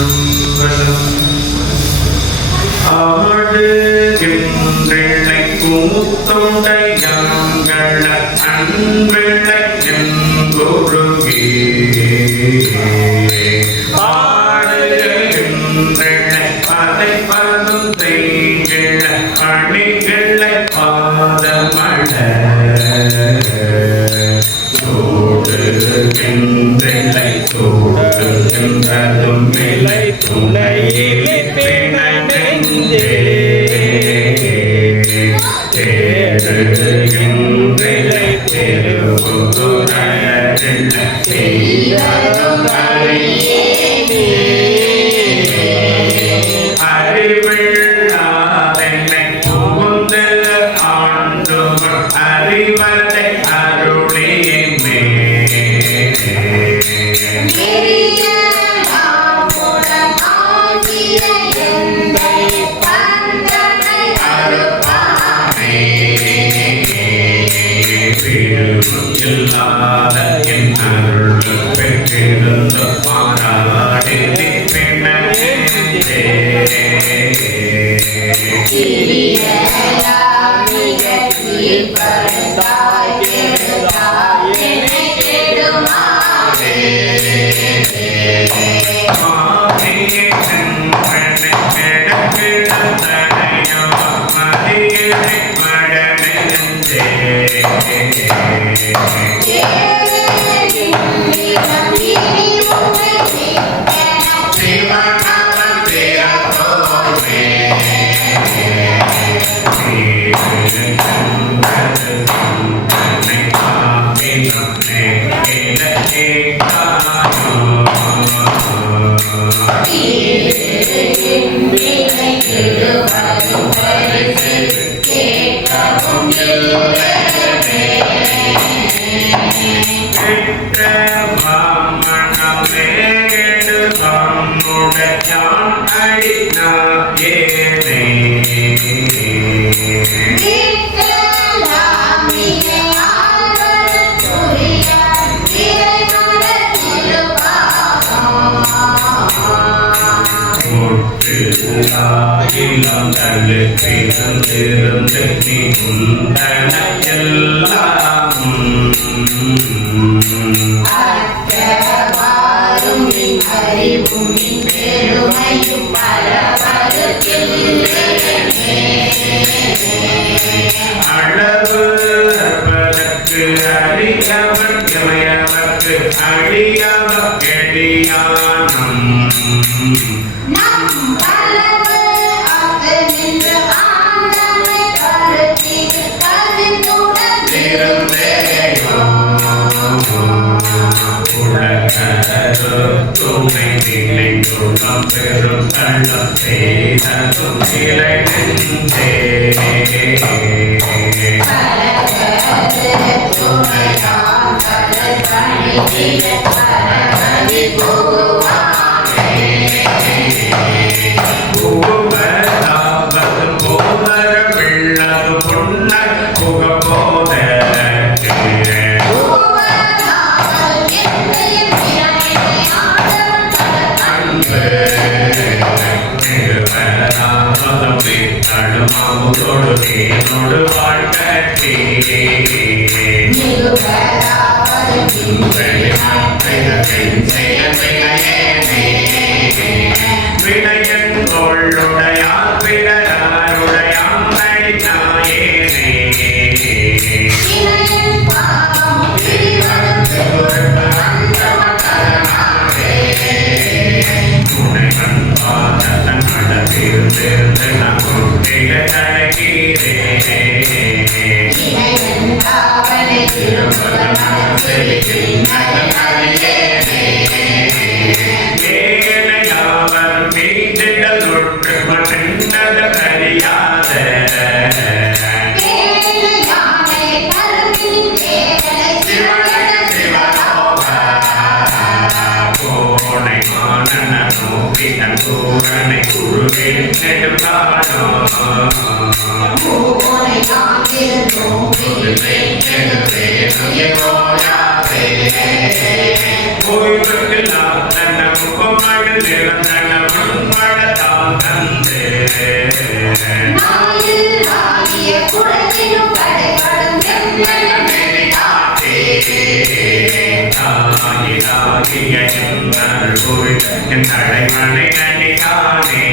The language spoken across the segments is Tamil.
திருச்சிற்றம்பலம். ஆடுகின்றிளை கூத்தொண்டையாங்கள அன்றிளையின் குருகே ஆடுகின்றிளை பதைப்பதும் செய்கிற அணிகளை பாதமட சூடுகின்றிளை சூடுகின்றதும் நிலை துணையிலே பிணநெஞ்சே தேடுகின்றிளை திருவுதுரையில செய்வதும் அறியேனே அறிவில்லாதென்னை புகுந்து ஆண்டுகள் அறிவதை அருளியுமே இல்லாத என் அருள் பெற்றிருந்து மாறாடி பிணநெஞ்சே பிறந்திருந்து நீ உண்டன எல்லாமும் அளவு பதற்கு அறியவர் இமையவர்க்கு அழியவர் எளியானம் துணை நிலை துணம் பெரும் தள்ளம் செய்ததும் நிலை நெஞ்சே போதர வெள்ளது பொன்ன புக போத என்னோடு வாழ்க்கை விடையன் தோளுடையார் பிறருடையாம் மடிநாயேனே நடத்திருந்திருந்து நம் குட்டில தடகிறே ஏனையாவர் மீதிடல் ஒன்று மன்னத அறியாத கோனை மானன நோக்கி தன் கூரனை குருவின் நெடுங்கானோ போய்விட்டு நான் தன்ன முகமகள் நிறந்தன ஆகிய என் தலைமனை அணியானே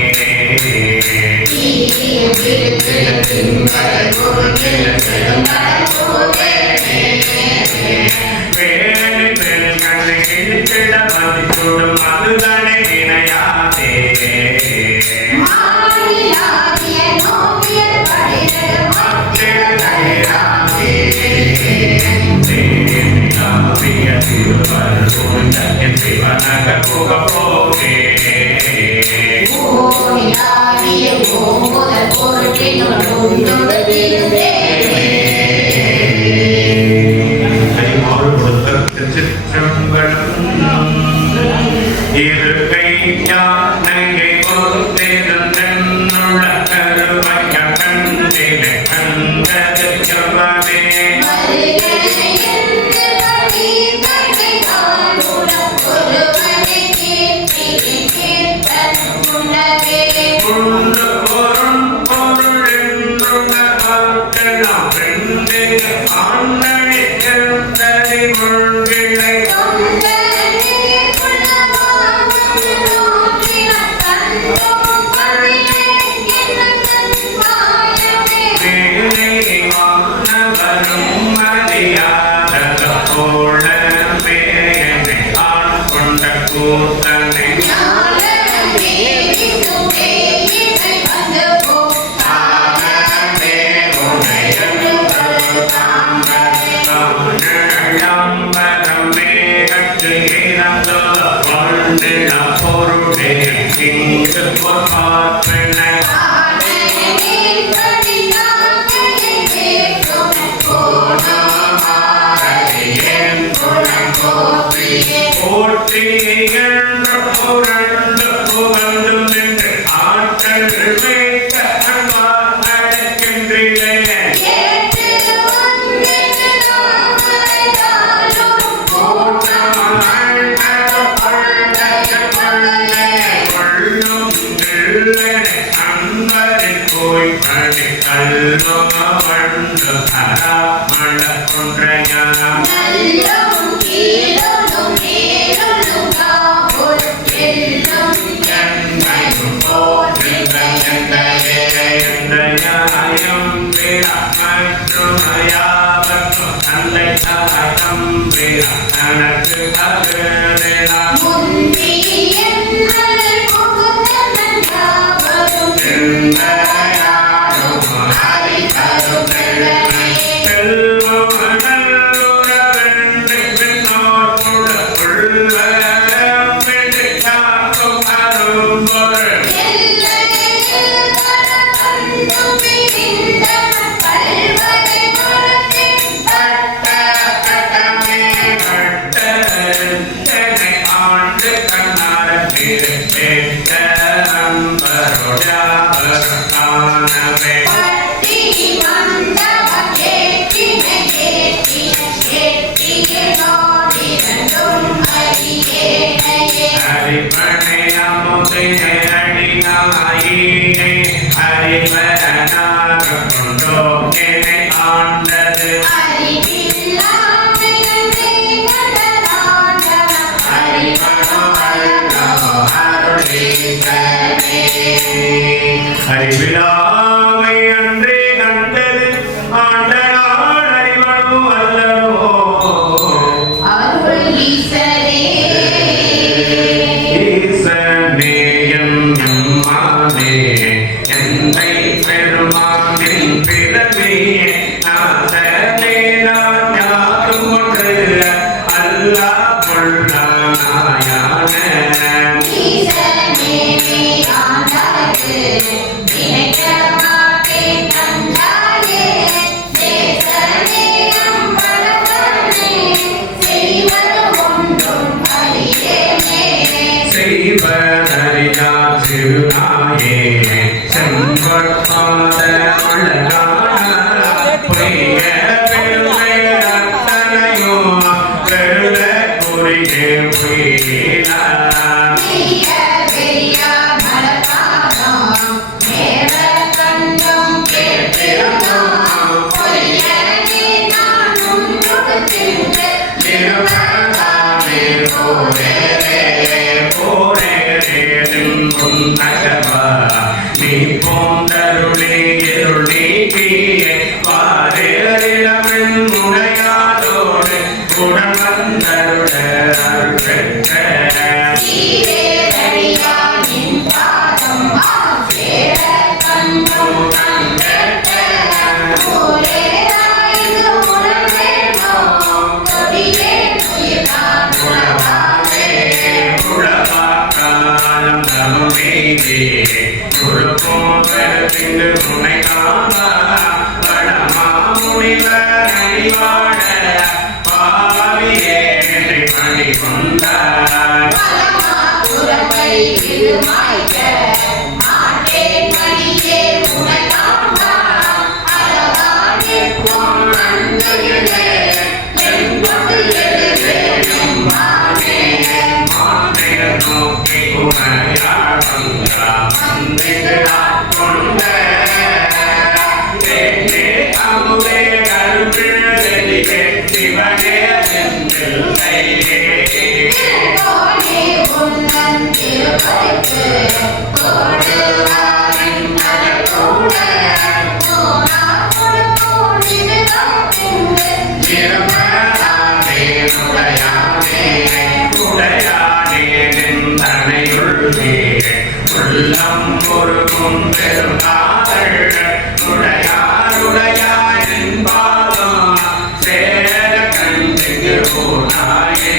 வேலை பெண்களை இழுத்திட மதிச்சோடும் அதுதானே வினையாதே இருக்கை யானையை பொறுத்திருந்தென்னுள்ள கருவைய கண்டிலே கண்டது செவ்வனே உண்டு பொருள் என்றுள்ள வார்த்தைலாம் ரெண்டு ஆண்களை எழுந்ததை முள்கிளை அறிவிலாமை அன்றே கண்டது ஆண்டனாள் அறிவனும் அல்லவோ ஈசனே எம்மானே என்னை பெருமானின் பிறவியே நாதனே நான் யாரும் ஒன்று அல்லா கொள்ளானாயான செய்வதறியா திருநாயே செம்பற்பாத உள்ளதான பொய்ய பெருமை அத்தனையோ பெருத குறியே பொய்யா Oh போரேன் முன்னகவா நீ போந்தருளே இருளீகியே வாரேறிலவன் முனையாதோடு குணம் வந்தருள பெற்ற உள்ளம் முருகும் பெருமாள் உடையாருடையாயின் பாதம் சேர கண்டுக்கு போனாயே